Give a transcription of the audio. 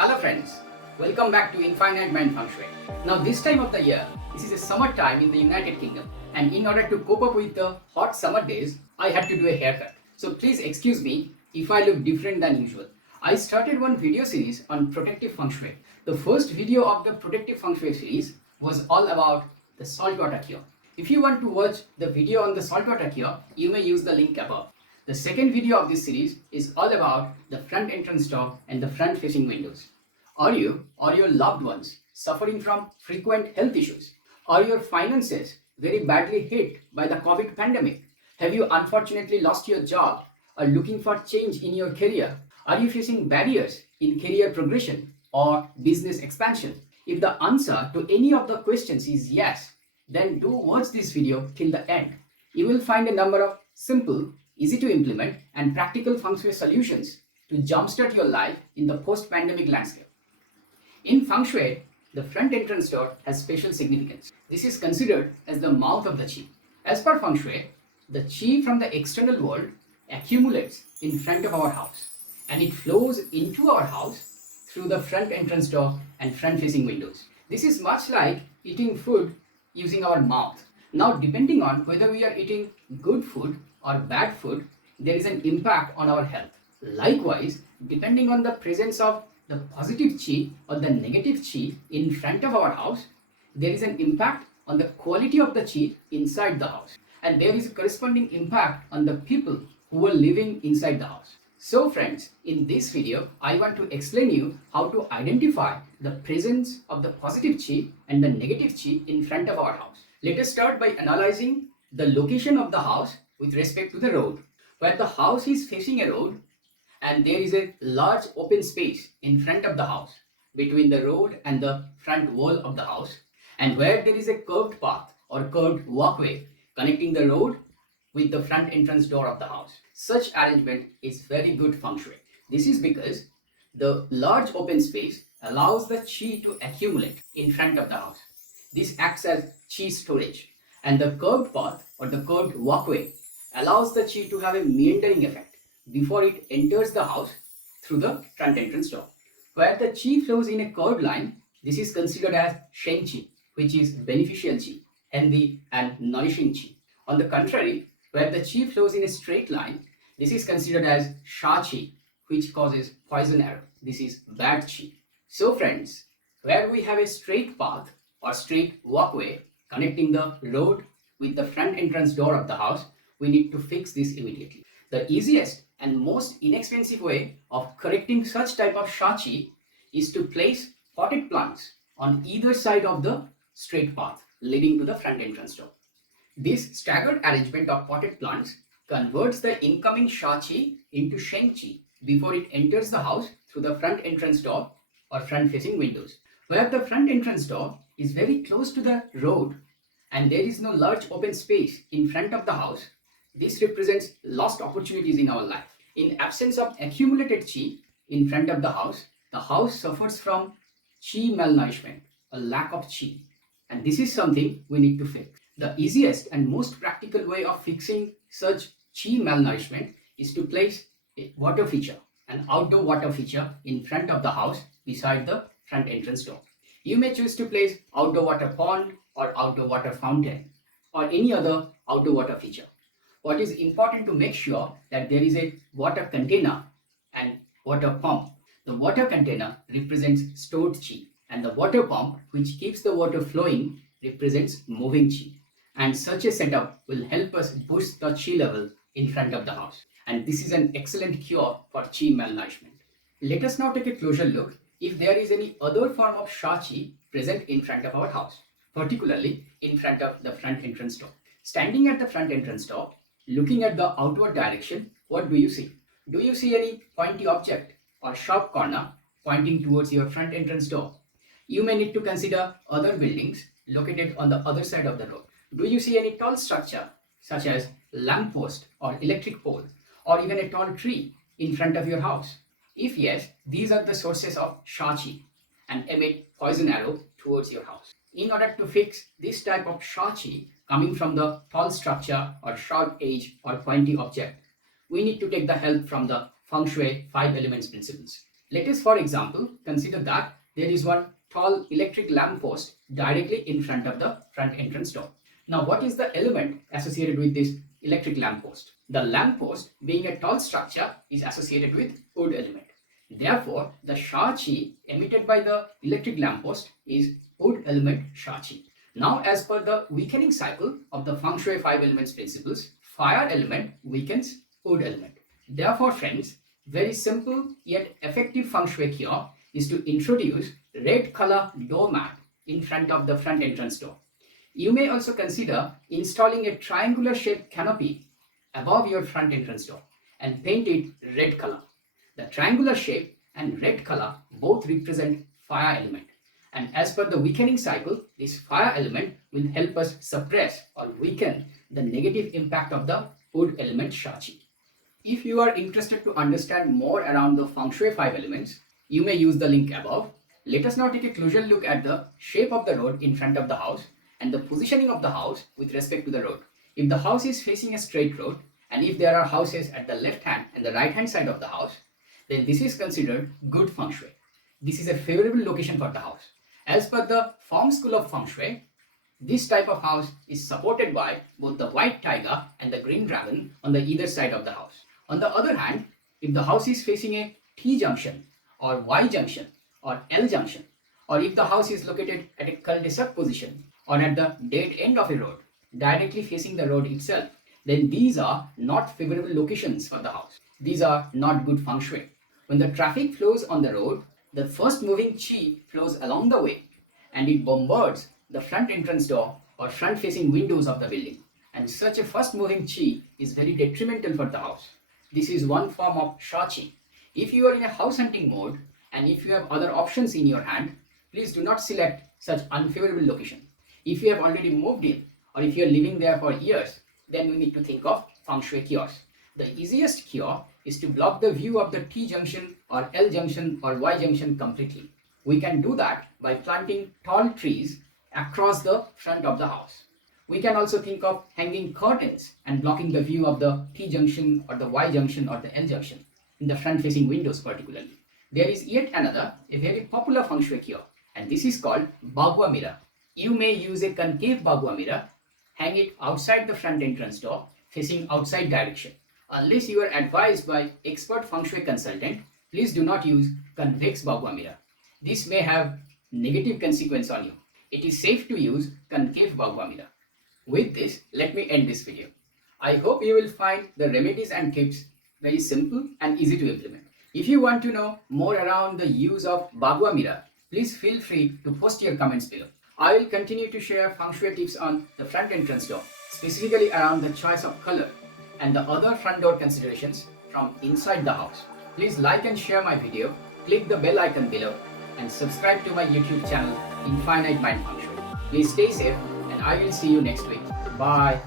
Hello friends, welcome back to Infinite Mind Feng Shui. Now this time of the year, this is a summer time in the United Kingdom, and in order to cope up with the hot summer days, I had to do a haircut. So please excuse me if I look different than usual. I started one video series on protective feng shui. The first video of the protective feng shui series was all about the saltwater cure. If you want to watch the video on the saltwater cure, you may use the link above. The second video of this series is all about the front entrance door and the front facing windows. Are you or your loved ones suffering from frequent health issues? Are your finances very badly hit by the COVID pandemic? Have you unfortunately lost your job or looking for change in your career? Are you facing barriers in career progression or business expansion? If the answer to any of the questions is yes, then do watch this video till the end. You will find a number of simple, easy to implement and practical feng shui solutions to jumpstart your life in the post-pandemic landscape. In feng shui, the front entrance door has special significance. This is considered as the mouth of the qi. As per feng shui, the qi from the external world accumulates in front of our house and it flows into our house through the front entrance door and front facing windows. This is much like eating food using our mouth. Now, depending on whether we are eating good food or bad food, there is an impact on our health. Likewise, depending on the presence of the positive qi or the negative qi in front of our house, there is an impact on the quality of the qi inside the house. And there is a corresponding impact on the people who are living inside the house. So friends, in this video, I want to explain you how to identify the presence of the positive qi and the negative qi in front of our house. Let us start by analyzing the location of the house with respect to the road. Where the house is facing a road and there is a large open space in front of the house between the road and the front wall of the house, and where there is a curved path or curved walkway connecting the road with the front entrance door of the house. Such arrangement is very good feng shui. This is because the large open space allows the qi to accumulate in front of the house. This acts as qi storage, and the curved path or the curved walkway allows the qi to have a meandering effect before it enters the house through the front entrance door. Where the qi flows in a curved line, this is considered as sheng qi, which is beneficial qi, healthy and nourishing qi. On the contrary, where the qi flows in a straight line, this is considered as sha qi, which causes poison arrow. This is bad qi. So friends, where we have a straight path or straight walkway connecting the road with the front entrance door of the house, we need to fix this immediately. The easiest and most inexpensive way of correcting such type of sha qi is to place potted plants on either side of the straight path leading to the front entrance door. This staggered arrangement of potted plants converts the incoming sha qi into sheng qi before it enters the house through the front entrance door or front facing windows. Where the front entrance door is very close to the road and there is no large open space in front of the house, this represents lost opportunities in our life. In absence of accumulated qi in front of the house suffers from qi malnourishment, a lack of qi, and this is something we need to fix. The easiest and most practical way of fixing such qi malnourishment is to place a water feature, an outdoor water feature in front of the house beside the front entrance door. You may choose to place outdoor water pond or outdoor water fountain or any other outdoor water feature. What is important to make sure that there is a water container and water pump. The water container represents stored qi and the water pump, which keeps the water flowing, represents moving qi. And such a setup will help us boost the qi level in front of the house. And this is an excellent cure for qi malnourishment. Let us now take a closer look if there is any other form of sha qi present in front of our house, particularly in front of the front entrance door. Standing at the front entrance door, looking at the outward direction, what do you see? Do you see any pointy object or sharp corner pointing towards your front entrance door? You may need to consider other buildings located on the other side of the road. Do you see any tall structure such as lamp post or electric pole or even a tall tree in front of your house? If yes, these are the sources of sha qi and emit poison arrow towards your house. In order to fix this type of sha qi coming from the tall structure or sharp edge or pointy object, we need to take the help from the Feng Shui 5 elements principles. Let us, for example, consider that there is one tall electric lamp post directly in front of the front entrance door. Now, what is the element associated with this electric lamp post? The lamp post, being a tall structure, is associated with wood element. Therefore, the Sha Qi emitted by the electric lamp post is wood element Sha Qi. Now, as per the weakening cycle of the Feng Shui 5 elements principles, fire element weakens wood element. Therefore, friends, very simple yet effective Feng Shui cure is to introduce red color doormat in front of the front entrance door. You may also consider installing a triangular shaped canopy above your front entrance door and paint it red color. The triangular shape and red color both represent fire element. And as per the weakening cycle, this fire element will help us suppress or weaken the negative impact of the wood element Sha Qi. If you are interested to understand more around the Feng Shui 5 elements, you may use the link above. Let us now take a closer look at the shape of the road in front of the house and the positioning of the house with respect to the road. If the house is facing a straight road, and if there are houses at the left hand and the right hand side of the house, then this is considered good Feng Shui. This is a favorable location for the house. As per the Feng School of Feng Shui, this type of house is supported by both the white tiger and the green dragon on the either side of the house. On the other hand, if the house is facing a T junction or Y junction or L junction, or if the house is located at a cul-de-sac position or at the dead end of a road, directly facing the road itself, then these are not favorable locations for the house. These are not good Feng Shui. When the traffic flows on the road, the first moving Qi flows along the way and it bombards the front entrance door or front facing windows of the building. And such a first moving Qi is very detrimental for the house. This is one form of Sha Qi. If you are in a house hunting mode and if you have other options in your hand, please do not select such unfavorable location. If you have already moved in or if you are living there for years, then we need to think of Feng Shui cures. The easiest cure is to block the view of the T junction or L junction or Y junction completely. We can do that by planting tall trees across the front of the house. We can also think of hanging curtains and blocking the view of the T junction or the Y junction or the L junction in the front facing windows particularly. There is yet another, a very popular Feng Shui cure, and this is called Bagua mirror. You may use a concave Bagua mirror, hang it outside the front entrance door facing outside direction. Unless you are advised by expert Feng Shui consultant, please do not use convex Bagua mirror. This may have negative consequence on you. It is safe to use concave Bagua mirror. With this, let me end this video. I hope you will find the remedies and tips very simple and easy to implement. If you want to know more around the use of Bagua mirror, please feel free to post your comments below. I will continue to share Feng Shui tips on the front entrance door, specifically around the choice of color and the other front door considerations from inside the house. Please like and share my video, click the bell icon below and subscribe to my YouTube channel Infinite Mind Feng Shui. Please stay safe and I will see you next week. Bye.